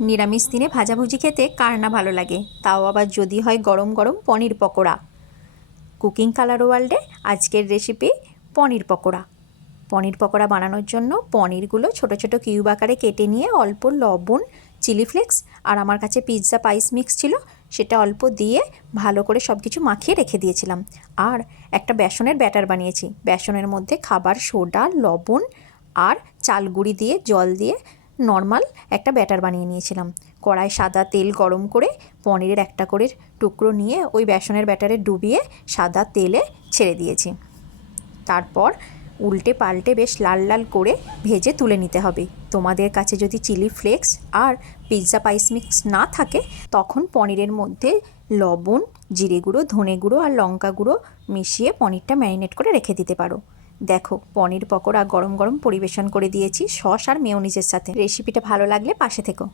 নিরামিষ দিনে ভাজাভুজি খেতে কার না ভালো লাগে, তাও আবার যদি হয় গরম গরম পনির পকোড়া। কুকিং কালার ওয়ার্ল্ডে আজকের রেসিপি পনির পকোড়া। পনির পকোড়া বানানোর জন্য পনিরগুলো ছোট ছোট কিউব আকারে কেটে নিয়ে অল্প লবণ, চিলি ফ্লেক্স আর আমার কাছে পিৎজা স্পাইস মিক্স ছিল, সেটা অল্প দিয়ে ভালো করে সব কিছু মাখিয়ে রেখে দিয়েছিলাম। আর একটা বেসনের ব্যাটার বানিয়েছি। বেসনের মধ্যে খাবার সোডা, লবণ আর চাল গুঁড়ি দিয়ে জল দিয়ে নর্মাল একটা ব্যাটার বানিয়ে নিয়েছিলাম। কড়ায় সাদা তেল গরম করে পনিরের একটা করে টুকরো নিয়ে ওই বেসনের ব্যাটারে ডুবিয়ে সাদা তেলে ছেড়ে দিয়েছি। তারপর উল্টে পাল্টে বেশ লাল লাল করে ভেজে তুলে নিতে হবে। তোমাদের কাছে যদি চিলি ফ্লেক্স আর পিৎজা স্পাইস মিক্স না থাকে, তখন পনিরের মধ্যে লবণ, জিরে গুঁড়ো, ধনে গুঁড়ো আর লঙ্কা গুঁড়ো মিশিয়ে পনিরটা ম্যারিনেট করে রেখে দিতে পারো। দেখো, পনির পকোড়া গরম গরম পরিবেশন করে দিয়েছি সস আর মেয়োনিজের সাথে। রেসিপিটা ভালো লাগলে পাশে থেকো।